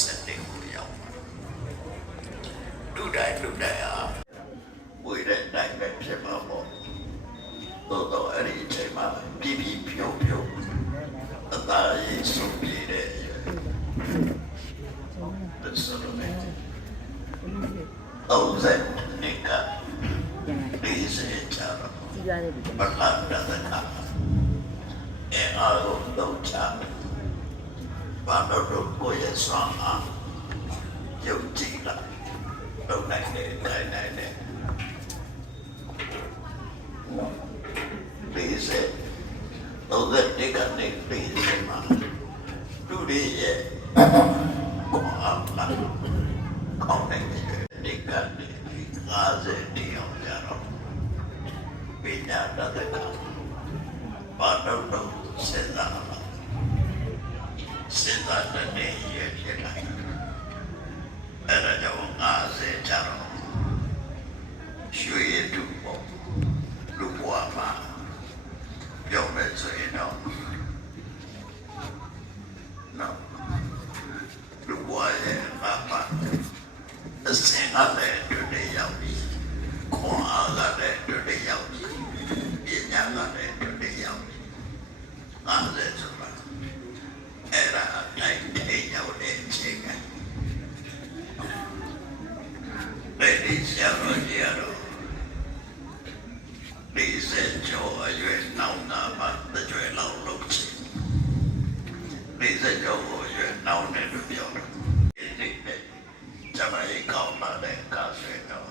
ဆက်တင်ကိုရောက်လူတိုင်းဟာဝိရတိုင်းပဲဖြစ်မှာပေါ့တော့အဲ့ဒီအချိန်မှာပြပြဖြိုးအသာရေးဆုံးပြတဲ့ဒါဆိုတော့နေကဒီစေချာဘလာဒါကအားလုံးတော့ချာဘာလို့ကိုရဆောင်အားယုံကြည်လားတော့နိုင်တယ်ဒီစေတော့တဲ့ကနေဒီစေမှာသူတွေရဲ့အားလားကောင်းတယ်ဒီကနေ50တယောက်ကြတော့ပညာတတ်တဲ့ကဘာလို့စဉ်းစားတဲ့ရဲ့ဖြစ်လာအဲ့ဒါကြောင့်50ကြတော့ရွှေရတူပေါ့လူဘွားမှာပြောမယ်ဆိုရင်တော့လူဘွားရဲ့မှာအစင်ကလည်းတွေ့ရောက်ပြီးခွန်အားကလည်းတွေ့ရောက်ပြီးပညာကလည်းတွေ့ရောက်ပြီး50ဆိုတာအဲ့ဒါနိုင်တဲ့ရောက်တဲ့အချိန်ကလက်ဒီဆရာတော်ကြီးကတော့ဒီစက်ကျော်အရွယ်နောင်နာမှာတကြွယ်လောက်လုပ်ချင်ဒီစက်ကျော်ကိုရွယ်နောင်တယ်လို့ပြောတယ်ဒီနေ့ကျမကြီးကောင်းလာတဲ့ကားဆွဲတော့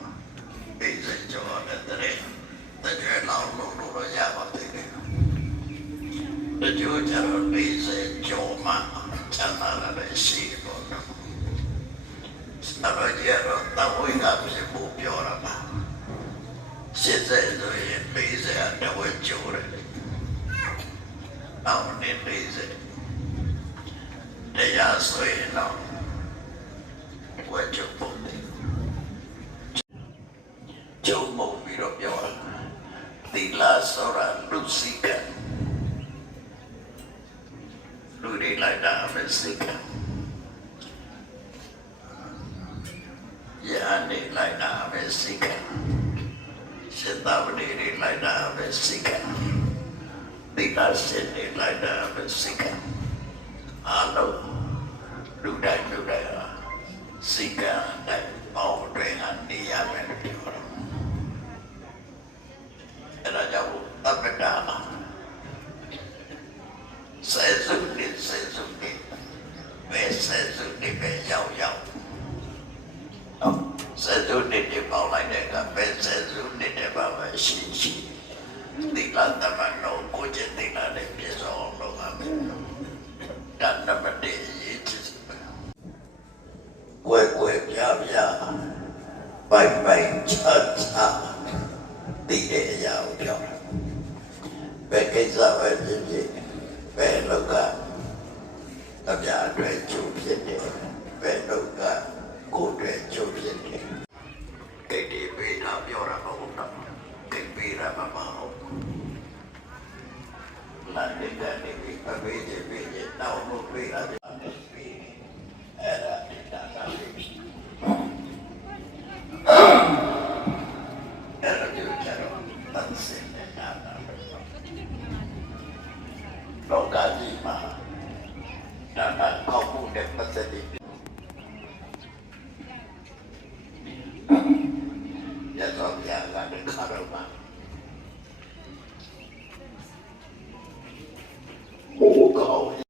ဒီစက်ကျော်နဲ့တကြွယ်လောက်လုပ်လို့ရပါတယ်တကြွကြတော့ဒီစက်ကျော်မှာချမ်းသာလာတဲ့ရှိပေါ့နော်အဲ့တော့ကျတော့တောင်းဝိကဖြစ်ဖို့ပြောတာပါစစ်စစ်ဆိုရင်40အဝဲကျိုးတယ်အောင်နေ40တရားဆိုရင်တော့ဝဲကျိုးဖို့ကျိုးမုံပြီးတော့ပြောတာသီလဆိုရလူစိကလူတွေလိုက်တာပဲစိကယာနေလိုက်တာပဲစိကစေတဝနေလိုက်တာပဲစိကဒီကစေနေလိုက်တာပဲစိကအားလုံးလူတိုင်းစိကတိုင်းပေါင်းတွင်ကနေရမယ်လို့ပြောတော့အဲ့ဒါကြောင့်အပ္ပဒါစေစုနေပဲစေစုနေပဲရောက်စေစုနေပေါင်းလိုက်တဲ့ကပဲစေစုနေပါပဲရှိဒီလာတမန်တော့ကိုကျတဲ့လာတဲ့ပြေစောလို့ပါမယ်တန်နမတေးရေးချစ်ကွယ်ပြပိုင်ချာဒီတဲ့အရာကိုပြောတာပဲကိစ္စပဲဖြစ်ဘယ်လောကအပြာအတွက်ကျုပ်ဖြစ်တယ်ဘယ်လောကကိုယ်အတွက်ကျုပ်ဖြစ်တယ်ကိတ်ဒီပေးတာပြောတာမဟုတ်တော့ကိတ်ပေးတာမဟုတ်လာတဲ့ကနေပြီးအပေးခြင်းတောင်းလို့ပေးတာအဲ့ဒါလောကကြီးမှာဒါကကောက်မှုနဲ့ပတ်သက်ပြီးရသော်ပြာကတခါတော့မှ